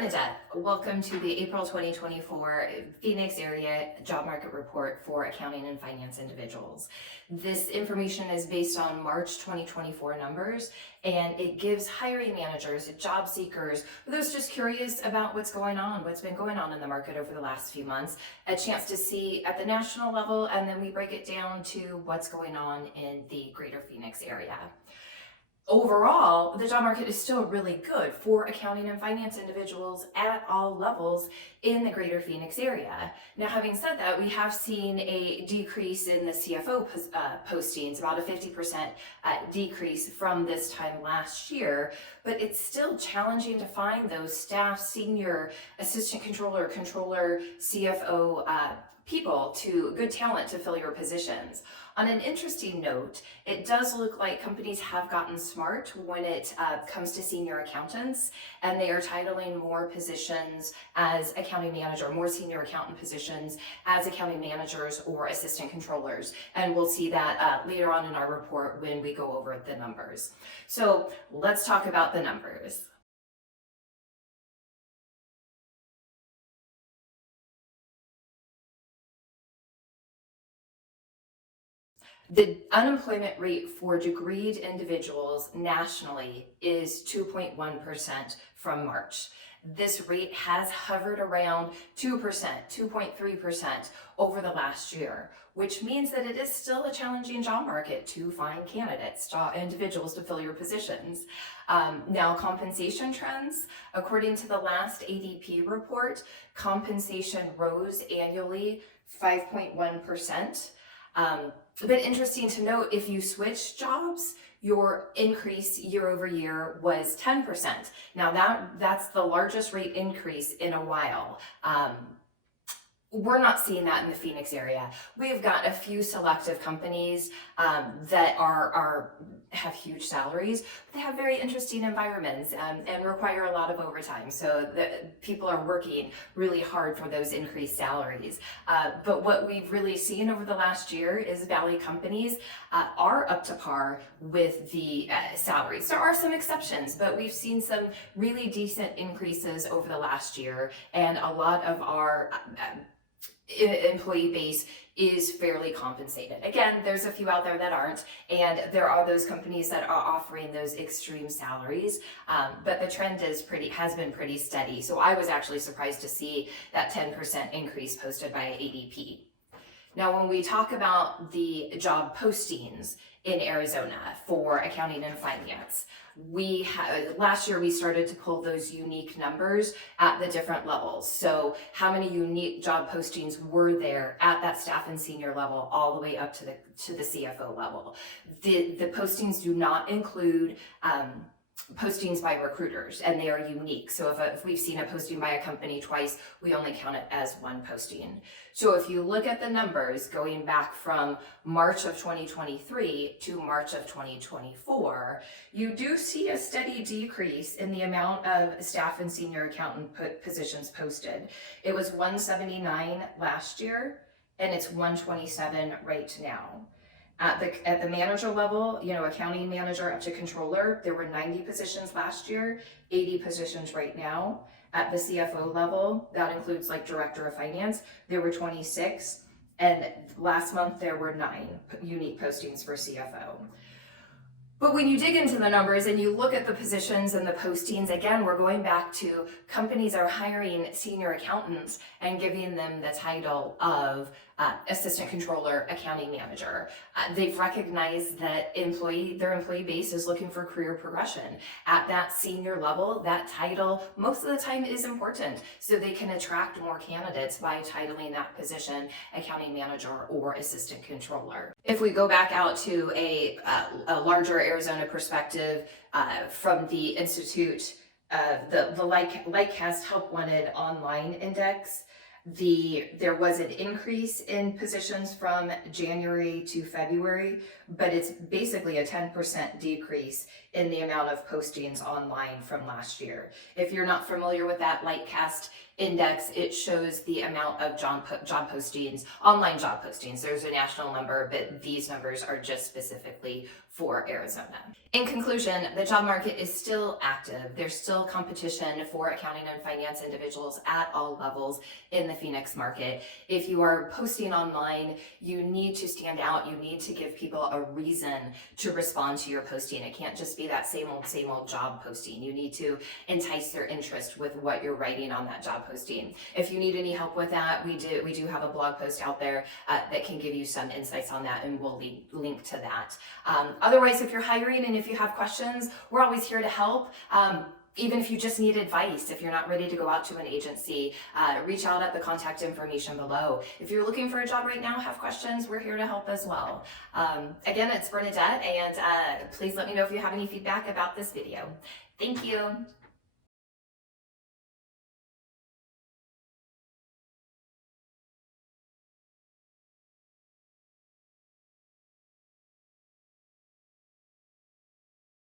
Bernadette. Welcome to the April 2024 Phoenix Area Job Market Report for Accounting and Finance Individuals. This information is based on March 2024 numbers, and it gives hiring managers, job seekers, those just curious about what's been going on in the market over the last few months, a chance to see at the national level, and then we break it down to what's going on in the greater Phoenix area. Overall, the job market is still really good for accounting and finance individuals at all levels in the greater Phoenix area. Now, having said that, we have seen a decrease in the CFO postings, about a 50% decrease from this time last year, but it's still challenging to find those staff, senior, assistant controller, CFO people, to good talent to fill your positions. On an interesting note, it does look like companies have gotten smart when it comes to senior accountants, and they are titling more positions as accounting manager, more senior accountant positions as accounting managers or assistant controllers. And we'll see that later on in our report when we go over the numbers. So let's talk about the numbers. The unemployment rate for degreed individuals nationally is 2.1% from March. This rate has hovered around 2%, 2.3% over the last year, which means that it is still a challenging job market to find candidates, individuals to fill your positions. Now, compensation trends, according to the last ADP report, compensation rose annually 5.1%. But interesting to note, if you switch jobs, your increase year over year was 10%. Now that's the largest rate increase in a while. We're not seeing that in the Phoenix area. We've got a few selective companies that have huge salaries, but they have very interesting environments and require a lot of overtime. So people are working really hard for those increased salaries. But what we've really seen over the last year is Valley companies are up to par with the salaries. There are some exceptions, but we've seen some really decent increases over the last year, and a lot of our employee base is fairly compensated. Again, there's a few out there that aren't, and there are those companies that are offering those extreme salaries, but the trend has been pretty steady. So I was actually surprised to see that 10% increase posted by ADP. Now, when we talk about the job postings in Arizona for accounting and finance, last year we started to pull those unique numbers at the different levels. So how many unique job postings were there at that staff and senior level all the way up to the CFO level? The postings do not include postings by recruiters, and they are unique. So if we've seen a posting by a company twice, we only count it as one posting. So if you look at the numbers going back from March of 2023 to March of 2024, you do see a steady decrease in the amount of staff and senior accountant positions posted. It was 179 last year, and it's 127 right now. At the manager level, accounting manager up to controller, there were 90 positions last year, 80 positions right now. At the CFO level, that includes like director of finance, there were 26, and last month there were 9 unique postings for CFO. But when you dig into the numbers and you look at the positions and the postings, again, we're going back to companies are hiring senior accountants and giving them the title of assistant controller, accounting manager. They've recognized that their employee base is looking for career progression. At that senior level, that title most of the time is important, so they can attract more candidates by titling that position accounting manager or assistant controller. If we go back out to a larger Arizona perspective from the Institute, the Lightcast Help Wanted online index, there was an increase in positions from January to February, but it's basically a 10% decrease in the amount of postings online from last year. If you're not familiar with that Lightcast index, it shows the amount of job postings, online job postings. There's a national number, but these numbers are just specifically for Arizona. In conclusion, the job market is still active. There's still competition for accounting and finance individuals at all levels in the Phoenix market. If you are posting online, you need to stand out. You need to give people a reason to respond to your posting. It can't just be that same old job posting. You need to entice their interest with what you're writing on that job posting. If you need any help with that, we do have a blog post out there that can give you some insights on that, and we'll link to that. Otherwise, if you're hiring and if you have questions, we're always here to help. Even if you just need advice, if you're not ready to go out to an agency, reach out at the contact information below. If you're looking for a job right now, have questions, we're here to help as well. Again, it's Bernadette, and please let me know if you have any feedback about this video. Thank you.